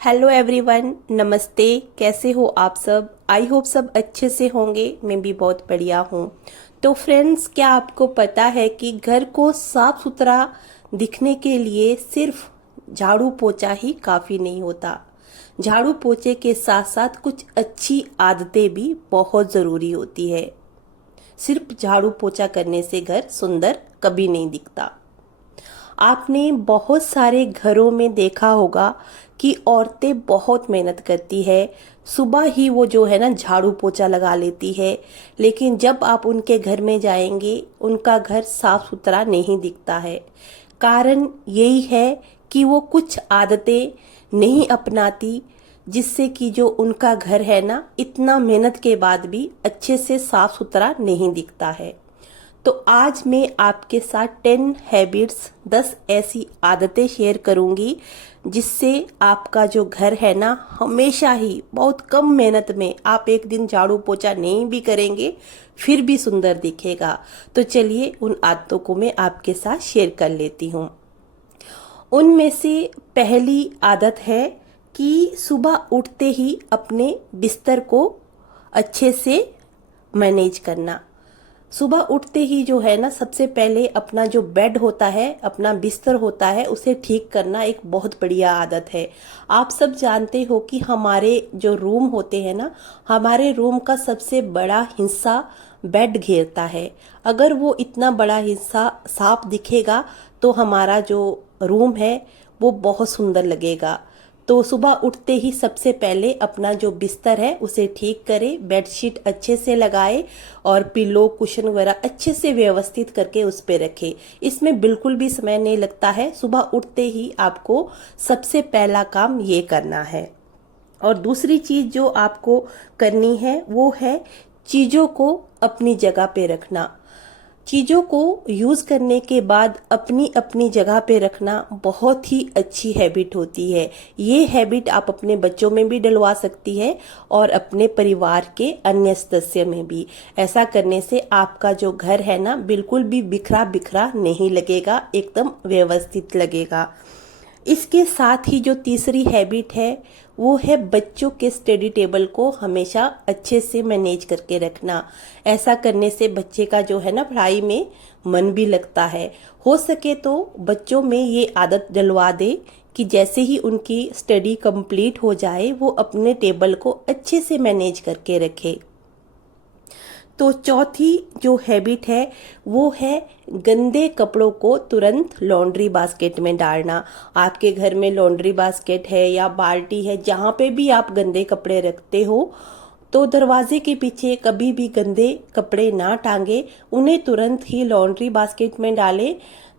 Hello everyone, नमस्ते। कैसे हो आप सब? आई होप सब अच्छे से होंगे। मैं भी बहुत बढ़िया हूँ। तो फ्रेंड्स, क्या आपको पता है कि घर को साफ सुथरा दिखने के लिए सिर्फ झाड़ू पोछा ही काफ़ी नहीं होता। झाड़ू पोछे के साथ साथ कुछ अच्छी आदतें भी बहुत ज़रूरी होती है। सिर्फ झाड़ू पोछा करने से घर सुंदर कभी नहीं दिखता। आपने बहुत सारे घरों में देखा होगा कि औरतें बहुत मेहनत करती है। सुबह ही वो जो है ना झाड़ू पोछा लगा लेती है, लेकिन जब आप उनके घर में जाएंगे उनका घर साफ सुथरा नहीं दिखता है। कारण यही है कि वो कुछ आदतें नहीं अपनाती, जिससे कि जो उनका घर है ना इतना मेहनत के बाद भी अच्छे से साफ सुथरा नहीं दिखता है। तो आज मैं आपके साथ 10 हैबिट्स 10 ऐसी आदतें शेयर करूंगी जिससे आपका जो घर है ना हमेशा ही बहुत कम मेहनत में, आप एक दिन झाड़ू पोछा नहीं भी करेंगे फिर भी सुंदर दिखेगा। तो चलिए उन आदतों को मैं आपके साथ शेयर कर लेती हूँ। उनमें से पहली आदत है कि सुबह उठते ही अपने बिस्तर को अच्छे से मैनेज करना। सुबह उठते ही जो है ना सबसे पहले अपना जो बेड होता है, अपना बिस्तर होता है, उसे ठीक करना एक बहुत बढ़िया आदत है। आप सब जानते हो कि हमारे जो रूम होते हैं ना, हमारे रूम का सबसे बड़ा हिस्सा बेड घेरता है। अगर वो इतना बड़ा हिस्सा साफ दिखेगा तो हमारा जो रूम है वो बहुत सुंदर लगेगा। तो सुबह उठते ही सबसे पहले अपना जो बिस्तर है उसे ठीक करें, बेडशीट अच्छे से लगाए और पिलो कुशन वगैरह अच्छे से व्यवस्थित करके उस पे रखें। इसमें बिल्कुल भी समय नहीं लगता है। सुबह उठते ही आपको सबसे पहला काम ये करना है। और दूसरी चीज जो आपको करनी है वो है चीजों को अपनी जगह पे रखना। चीज़ों को यूज़ करने के बाद अपनी अपनी जगह पे रखना बहुत ही अच्छी हैबिट होती है। ये हैबिट आप अपने बच्चों में भी डलवा सकती है और अपने परिवार के अन्य सदस्य में भी। ऐसा करने से आपका जो घर है ना बिल्कुल भी बिखरा बिखरा नहीं लगेगा, एकदम व्यवस्थित लगेगा। इसके साथ ही जो तीसरी हैबिट है वो है बच्चों के स्टडी टेबल को हमेशा अच्छे से मैनेज करके रखना। ऐसा करने से बच्चे का जो है ना पढ़ाई में मन भी लगता है। हो सके तो बच्चों में ये आदत डलवा दे कि जैसे ही उनकी स्टडी कंप्लीट हो जाए वो अपने टेबल को अच्छे से मैनेज करके रखे। तो चौथी जो हैबिट है वो है गंदे कपड़ों को तुरंत लॉन्ड्री बास्केट में डालना। आपके घर में लॉन्ड्री बास्केट है या बाल्टी है, जहाँ पे भी आप गंदे कपड़े रखते हो, तो दरवाजे के पीछे कभी भी गंदे कपड़े ना टांगे, उन्हें तुरंत ही लॉन्ड्री बास्केट में डालें।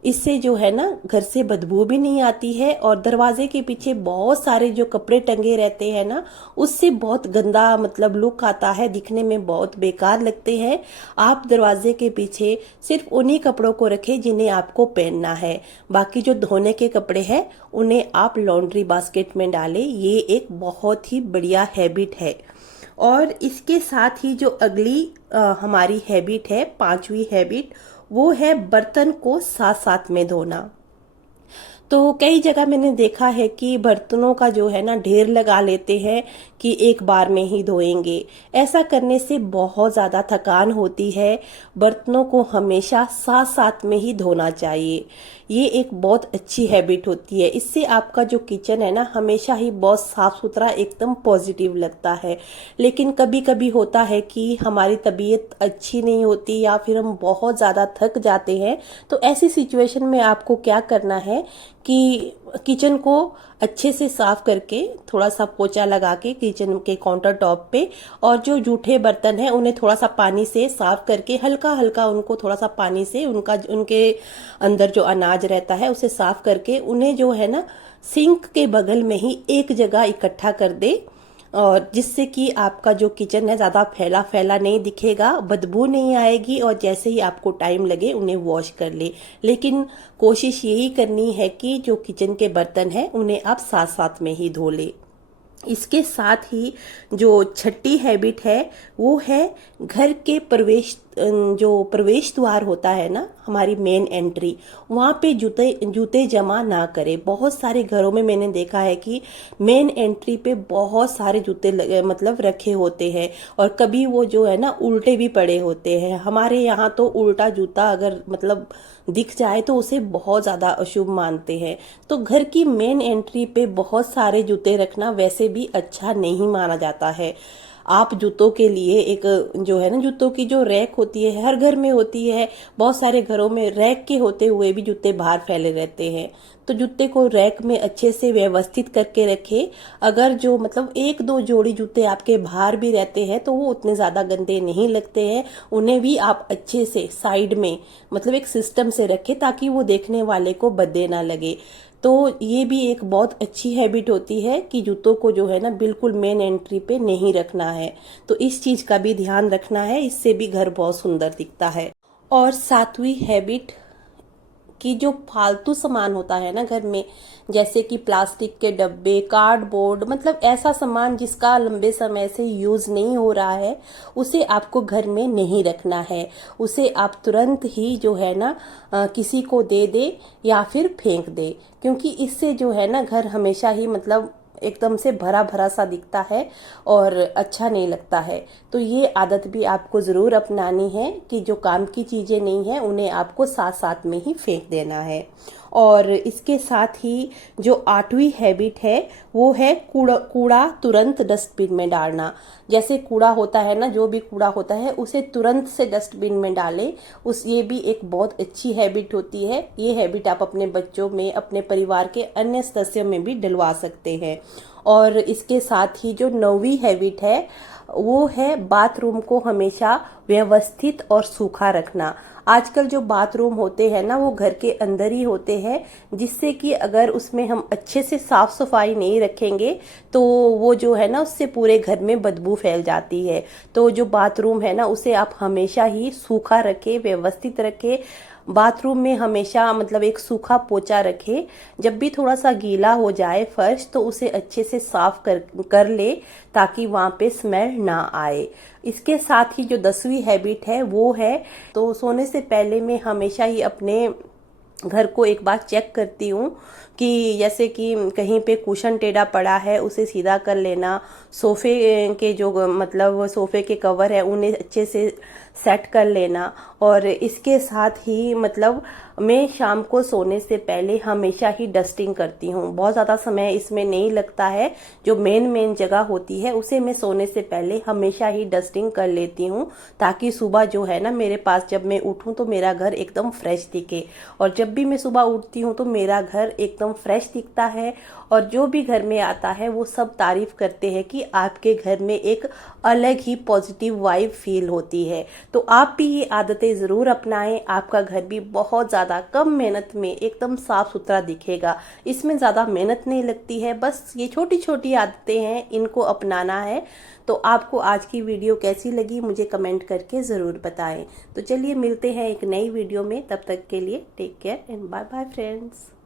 इससे जो है ना घर से बदबू भी नहीं आती है और दरवाजे के पीछे बहुत सारे जो कपड़े टंगे रहते हैं ना उससे बहुत गंदा मतलब लुक आता है, दिखने में बहुत बेकार लगते हैं। आप दरवाजे के पीछे सिर्फ उन्हीं कपड़ों को रखें जिन्हें आपको पहनना है। बाकी जो धोने के कपड़े हैं उन्हें आप लॉन्ड्री बास्केट में डालें। ये एक बहुत ही बढ़िया हैबिट है। और इसके साथ ही जो अगली हमारी हैबिट है, पांचवी हैबिट, वो है बर्तन को साथ साथ में धोना। तो कई जगह मैंने देखा है कि बर्तनों का जो है ना ढेर लगा लेते हैं कि एक बार में ही धोएंगे। ऐसा करने से बहुत ज़्यादा थकान होती है। बर्तनों को हमेशा साथ साथ में ही धोना चाहिए। ये एक बहुत अच्छी हैबिट होती है। इससे आपका जो किचन है ना हमेशा ही बहुत साफ सुथरा एकदम पॉजिटिव लगता है। लेकिन कभी कभी होता है कि हमारी तबीयत अच्छी नहीं होती या फिर हम बहुत ज़्यादा थक जाते हैं। तो ऐसी सिचुएशन में आपको क्या करना है कि किचन को अच्छे से साफ करके थोड़ा सा पोछा लगा के किचन के काउंटर टॉप पे, और जो जूठे बर्तन हैं उन्हें थोड़ा सा पानी से साफ करके हल्का हल्का उनको थोड़ा सा पानी से उनके अंदर जो अनाज रहता है उसे साफ करके उन्हें जो है ना सिंक के बगल में ही एक जगह इकट्ठा कर दे। और जिससे कि आपका जो किचन है ज़्यादा फैला फैला नहीं दिखेगा, बदबू नहीं आएगी और जैसे ही आपको टाइम लगे उन्हें वॉश कर ले। लेकिन कोशिश यही करनी है कि जो किचन के बर्तन हैं उन्हें आप साथ साथ में ही धो ले। इसके साथ ही जो छठी हैबिट है वो है घर के जो प्रवेश द्वार होता है ना, हमारी मेन एंट्री, वहाँ पे जूते जूते जमा ना करें। बहुत सारे घरों में मैंने देखा है कि मेन एंट्री पे बहुत सारे जूते मतलब रखे होते हैं, और कभी वो जो है ना उल्टे भी पड़े होते हैं। हमारे यहाँ तो उल्टा जूता अगर मतलब दिख जाए तो उसे बहुत ज़्यादा अशुभ मानते हैं। तो घर की मेन एंट्री पे बहुत सारे जूते रखना वैसे भी अच्छा नहीं माना जाता है। आप जूतों के लिए एक जो है ना, जूतों की जो रैक होती है, हर घर में होती है, बहुत सारे घरों में रैक के होते हुए भी जूते बाहर फैले रहते हैं। तो जूते को रैक में अच्छे से व्यवस्थित करके रखें। अगर जो मतलब एक दो जोड़ी जूते आपके बाहर भी रहते हैं तो वो उतने ज़्यादा गंदे नहीं लगते हैं। उन्हें भी आप अच्छे से साइड में मतलब एक सिस्टम से रखें ताकि वो देखने वाले को भद्दे ना लगे। तो ये भी एक बहुत अच्छी हैबिट होती है कि जूतों को जो है ना बिल्कुल मेन एंट्री पे नहीं रखना है। तो इस चीज़ का भी ध्यान रखना है, इससे भी घर बहुत सुंदर दिखता है। और सातवीं हैबिट कि जो फालतू सामान होता है ना घर में, जैसे कि प्लास्टिक के डब्बे, कार्डबोर्ड, मतलब ऐसा सामान जिसका लंबे समय से यूज़ नहीं हो रहा है, उसे आपको घर में नहीं रखना है। उसे आप तुरंत ही जो है ना किसी को दे दे या फिर फेंक दे, क्योंकि इससे जो है ना घर हमेशा ही मतलब एकदम से भरा भरा सा दिखता है और अच्छा नहीं लगता है। तो ये आदत भी आपको ज़रूर अपनानी है कि जो काम की चीज़ें नहीं है उन्हें आपको साथ साथ में ही फेंक देना है। और इसके साथ ही जो आठवीं हैबिट है वो है कूड़ा तुरंत डस्टबिन में डालना। जैसे कूड़ा होता है ना, जो भी कूड़ा होता है उसे तुरंत से डस्टबिन में डालें। ये भी एक बहुत अच्छी हैबिट होती है। ये हैबिट आप अपने बच्चों में, अपने परिवार के अन्य सदस्यों में भी डलवा सकते हैं। और इसके साथ ही जो 9वीं हैबिट है वो है बाथरूम को हमेशा व्यवस्थित और सूखा रखना। आजकल जो बाथरूम होते हैं ना वो घर के अंदर ही होते हैं, जिससे कि अगर उसमें हम अच्छे से साफ सफाई नहीं रखेंगे तो वो जो है ना उससे पूरे घर में बदबू फैल जाती है। तो जो बाथरूम है ना उसे आप हमेशा ही सूखा रखें, व्यवस्थित रखें। बाथरूम में हमेशा मतलब एक सूखा पोछा रखे। जब भी थोड़ा सा गीला हो जाए फर्श तो उसे अच्छे से साफ कर ले ताकि वहाँ पे स्मेल ना आए। इसके साथ ही जो 10वीं हैबिट है वो है, तो सोने से पहले मैं हमेशा ही अपने घर को एक बार चेक करती हूँ कि जैसे कि कहीं पे कुशन टेढ़ा पड़ा है उसे सीधा कर लेना, सोफ़े के जो मतलब सोफ़े के कवर है उन्हें अच्छे से सेट कर लेना। और इसके साथ ही मतलब मैं शाम को सोने से पहले हमेशा ही डस्टिंग करती हूँ। बहुत ज़्यादा समय इसमें नहीं लगता है। जो मेन जगह होती है उसे मैं सोने से पहले हमेशा ही डस्टिंग कर लेती हूँ, ताकि सुबह जो है ना मेरे पास जब मैं उठूँ तो मेरा घर एकदम फ्रेश दिखे। और जब भी मैं सुबह उठती हूँ तो मेरा घर एकदम फ्रेश दिखता है, और जो भी घर में आता है वो सब तारीफ करते हैं कि आपके घर में एक अलग ही पॉजिटिव वाइब फील होती है। तो आप भी ये आदतें ज़रूर अपनाएं। आपका घर भी बहुत ज़्यादा कम मेहनत में एकदम साफ सुथरा दिखेगा। इसमें ज़्यादा मेहनत नहीं लगती है, बस ये छोटी छोटी आदतें हैं, इनको अपनाना है। तो आपको आज की वीडियो कैसी लगी मुझे कमेंट करके ज़रूर बताएं। तो चलिए मिलते हैं एक नई वीडियो में, तब तक के लिए take care and bye bye friends.